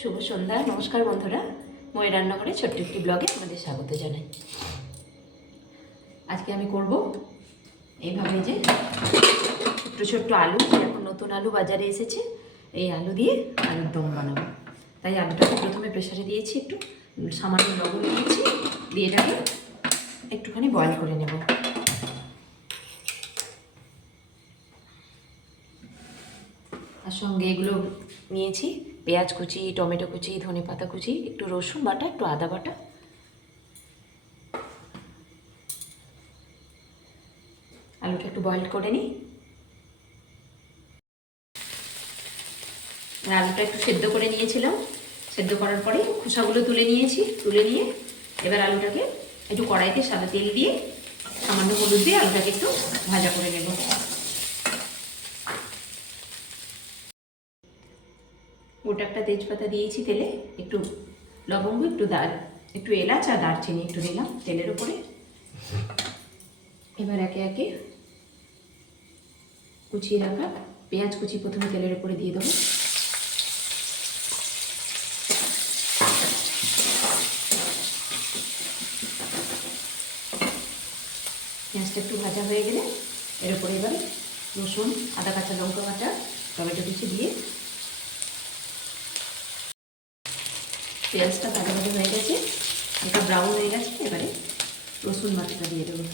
শুভ সন্ধ্যা। নমস্কার বন্ধুরা, ময়ের রান্নাঘরে ছোট্ট একটি ব্লগে আমাদের স্বাগত জানাই। আজকে আমি করব এইভাবে যে ছোট্ট ছোট্ট আলু, এখন নতুন আলু বাজারে এসেছে, এই আলু দিয়ে আলুর দম বানাবো। তাই আলুটাকে প্রথমে প্রেসারে দিয়েছি, একটু সামান্য লবণ দিয়েছি, দিয়ে এটাকে একটুখানি বয়েল করে নেব। তার সঙ্গে এগুলো নিয়েছি পেঁয়াজ কুচি, টমেটো কুচি, ধনে পাতা কুচি, একটু রসুন বাটা, একটু আদা বাটা। আলুটা একটু বয়েল করে নিই। আলুটা একটু সেদ্ধ করে নিয়েছিলাম, সেদ্ধ করার পরে খোসাগুলো তুলে নিয়েছি, তুলে নিয়ে এবার আলুটাকে একটু কড়াইতে সাদা তেল দিয়ে সামান্য হলুদ দিয়ে আলুটাকে একটু ভাজা করে নেব। গোটা একটা তেজপাতা দিয়েছি তেলে, একটু লবঙ্গ, একটু এলাচ আর দারচিনি একটু দিলাম তেলের উপরে। এবার একে একে কুচিয়ে রাখা পেঁয়াজ কুচি প্রথমে তেলের উপরে দিয়ে দেবো। পেঁয়াজটা একটু ভাজা হয়ে গেলে এর উপরে এবার রসুন, আদা, কাঁচা লঙ্কা বাটা, টমেটো কুচি দিয়ে পেঁয়াজটা ভাজা ভাজা হয়ে গেছে, হালকা ব্রাউন হয়ে গেছে। এবারে রসুন বাটাটা দিয়ে দেবো।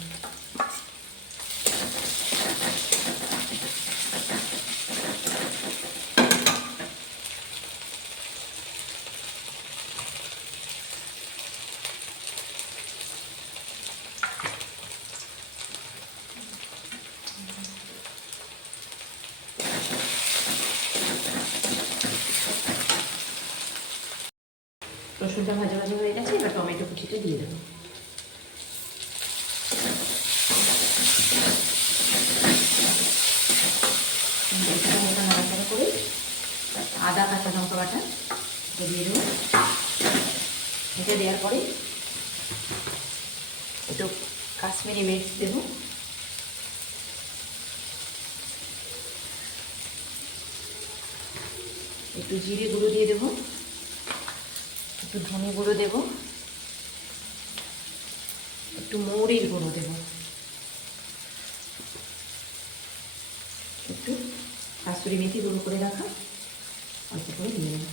রসুনটা ভাজা ভাজা হয়ে গেছে, এবার টমেটো কুচিটা দিয়ে দেবো। নাড়াচাড়া করে আদা, কাঁচা লঙ্কা বাটা দিয়ে দেবো। এটা দেওয়ার পরে একটু কাশ্মীরি মির্চ দেবো, একটু জিরে গুঁড়ো দিয়ে দেবো, একটু ধনে গুঁড়ো দেবো, একটু মৌরির গুঁড়ো দেবো, একটু কাসুরি মেথি গুঁড়ো করে রাখা অল্প করে দিয়ে দেবো।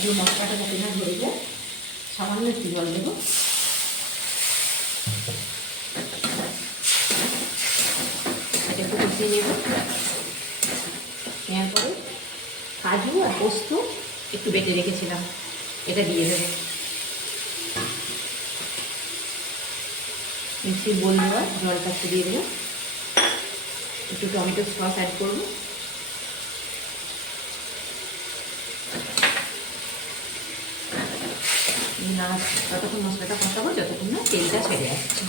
যে মশলাটা যাতে না ধরে যায়, সামান্য একটু জল দেবো। এটা একটু কষিয়ে নেব। নেওয়ার পরে কাজু আর পোস্ত একটু বেটে রেখেছিলাম, এটা দিয়ে দেবো। মিক্সির বোল দেওয়া জলটা একটু দিয়ে দেবো। একটু টমেটো সস অ্যাড করবো। না, ততক্ষণ মশলাটা কষাবো যতক্ষণ না তেলটা ছেড়ে আসছে।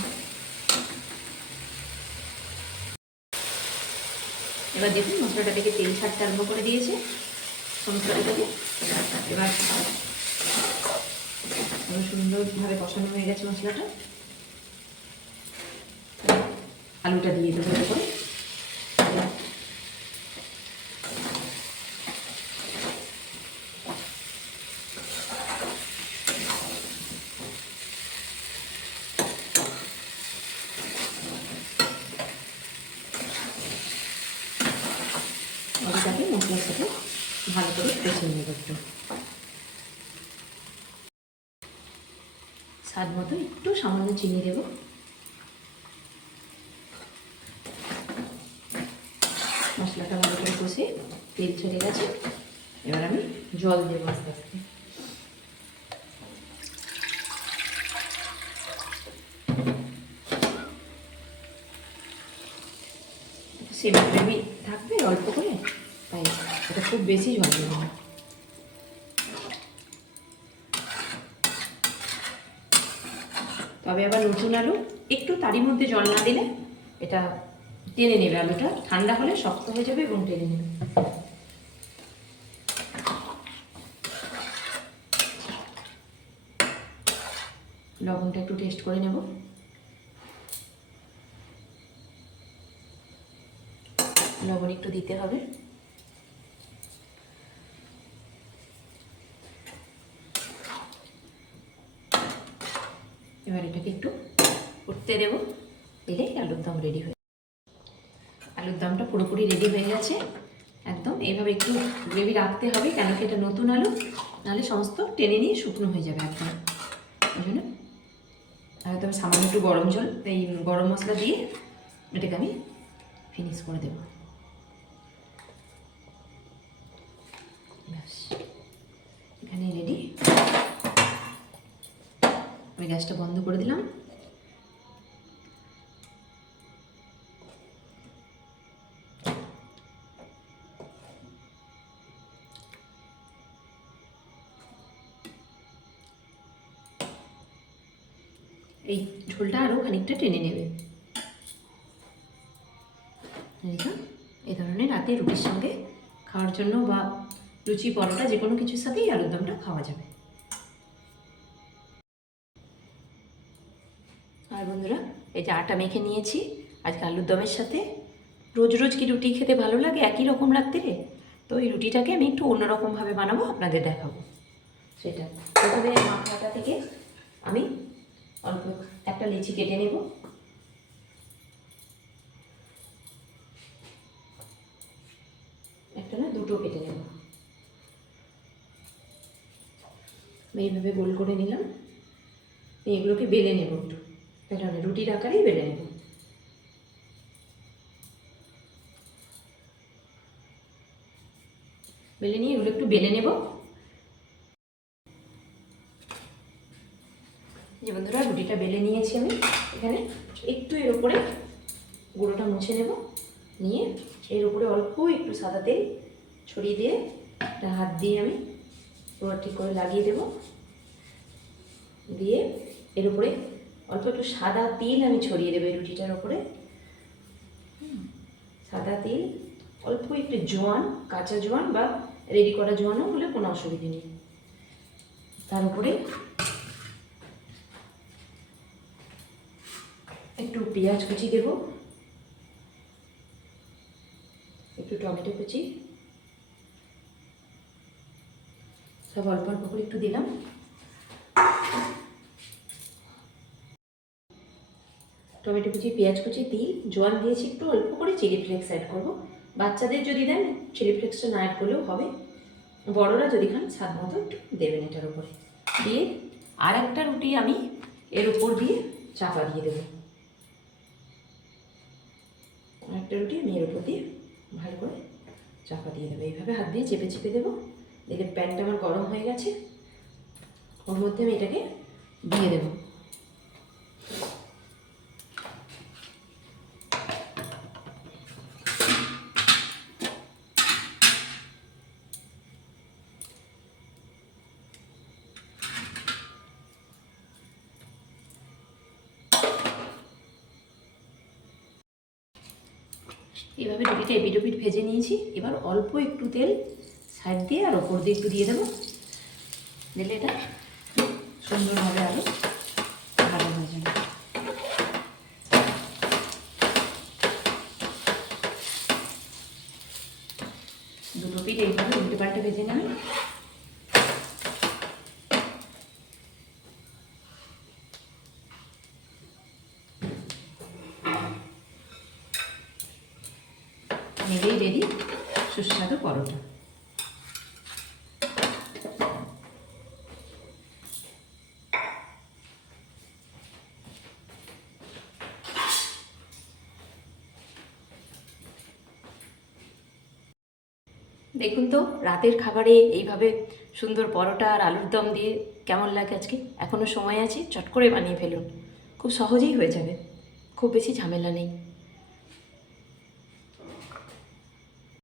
এবার দেখুন মশলাটা থেকে তেল ছাড়তে আরম্ভ করে দিয়েছে মশলাটাকে। এবার সুন্দরভাবে কষানো হয়ে গেছে মশলাটা। আলুটা দিয়ে দেবো এরপরে। আলুটাকে মশলার সাথে ভালো করে কষিয়ে নেব। একটু স্বাদ মতো একটু সামান্য চিনি দেব। মশলাটা ভালো করে কষে তেল ছেড়ে গেছে, এবার আমি জল দেবো আস্তে আস্তে। সেমি ফ্লেমে থাকবে অল্প করে, তাই এটা খুব বেশি জল দেবো না। তবে আবার নতুন আলু একটু তারই মধ্যে জল না দিলে এটা টেনে নেবে, আলুটা ঠান্ডা হলে শক্ত হয়ে যাবে এবং টেনে নেবে। লবণটা একটু টেস্ট করে নেব। লবণ একটু দিতে হবে। এবার এটাকে একটু উঠতে দেবো, দিলেই আলুর দম রেডি হয়ে, আলুর দমটা পুরোপুরি রেডি হয়ে গেছে একদম। এইভাবে একটু গ্রেভি রাখতে হবে, কেন কি এটা নতুন আলু, নাহলে সমস্ত টেনে নিয়ে শুকনো হয়ে যাবে একদম। ওই জন্য একদম সামান্য একটু গরম জল, এই গরম মশলা দিয়ে এটাকে আমি ফিনিশ করে দেবো। ব্যাস, এখানে রেডি। আমি গ্যাসটা বন্ধ করে দিলাম। এই ঝোলটা আরও খানিকটা টেনে নেবে। এই ধরনের রাতে রুটির সঙ্গে খাওয়ার জন্য বা লুচি পরোটা যে কোনো কিছুর সাথেই আলুর দমটা খাওয়া যাবে। আর বন্ধুরা, এই যে আটা মেখে নিয়েছি আজকে আলুর দমের সাথে। রোজ রোজ কি রুটি খেতে ভালো লাগে একই রকম রাত্রে? তো এই রুটিটাকে আমি একটু অন্যরকমভাবে বানাবো, আপনাদের দেখাবো সেটা। প্রথমে মাখাটা থেকে আমি অল্প একটা লিচি কেটে নেব। একটা না, দুটো কেটে নেব। এইভাবে গোল করে নিলাম। এগুলোকে বেলে নেব একটু, এটা রুটির আকারেই বেলে নেব। বেলে নিয়ে এগুলো একটু বেলে নেব। যে বন্ধুরা, রুটিটা বেলে নিয়েছি আমি। এখানে একটু এর উপরে গুঁড়োটা মুছে নেব, নিয়ে এর উপরে অল্প একটু সাদা তেল ছড়িয়ে দিয়ে একটা হাত দিয়ে আমি পুরো ঠিক করে লাগিয়ে দেব। দিয়ে এর উপরে অল্প একটু সাদা তিল আমি ছড়িয়ে দেবো এই রুটিটার উপরে। সাদা তিল, অল্প একটু জোয়ান, কাঁচা জোয়ান বা রেডি করা জোয়ানও হলে কোনো অসুবিধে নেই। তার উপরে একটু পেঁয়াজ কুচি দেব, একটু টমেটো কুচি, সব অল্প অল্প করে একটু দিলাম। টমেটো কুচি, পেঁয়াজ কুচি, তিল, জোয়ান দিয়েছি, একটু অল্প করে চিলি ফ্লেক্স অ্যাড করবো। বাচ্চাদের যদি দেন চিলি ফ্লেক্সটা না অ্যাড করলেও হবে, বড়রা যদি খান স্বাদ মতো একটু দেবেন এটার উপরে। দিয়ে আর একটা রুটি আমি এর উপর দিয়ে চাপা দিয়ে দেবো। আরেকটা রুটি আমি এর উপর দিয়ে ভালো করে চাপা দিয়ে দেবো। এইভাবে হাত দিয়ে চেপে চেপে দেবো। দেখে প্যানটা আমার গরম হয়ে গেছে, ওর মধ্যে আমি এটাকে দিয়ে দেবো। এভাবে রুটিটা এপিট ওপিট ভেজে নিয়েছি। এবার অল্প একটু তেল সাইড দিয়ে আর ওপর দিয়ে একটু দিয়ে দেবো, দিলে এটা সুন্দরভাবে আরও ভালো হয়ে যাবে। দুটো পিঠ এইভাবে উল্টে পাল্টে ভেজে নেবে। নিলেই রেডি সুস্বাদু পরোটা। দেখুন তো রাতের খাবারে এইভাবে সুন্দর পরোটা আর আলুর দম দিয়ে কেমন লাগে আজকে। এখনও সময় আছে, চট করে বানিয়ে ফেলুন, খুব সহজেই হয়ে যাবে, খুব বেশি ঝামেলা নেই।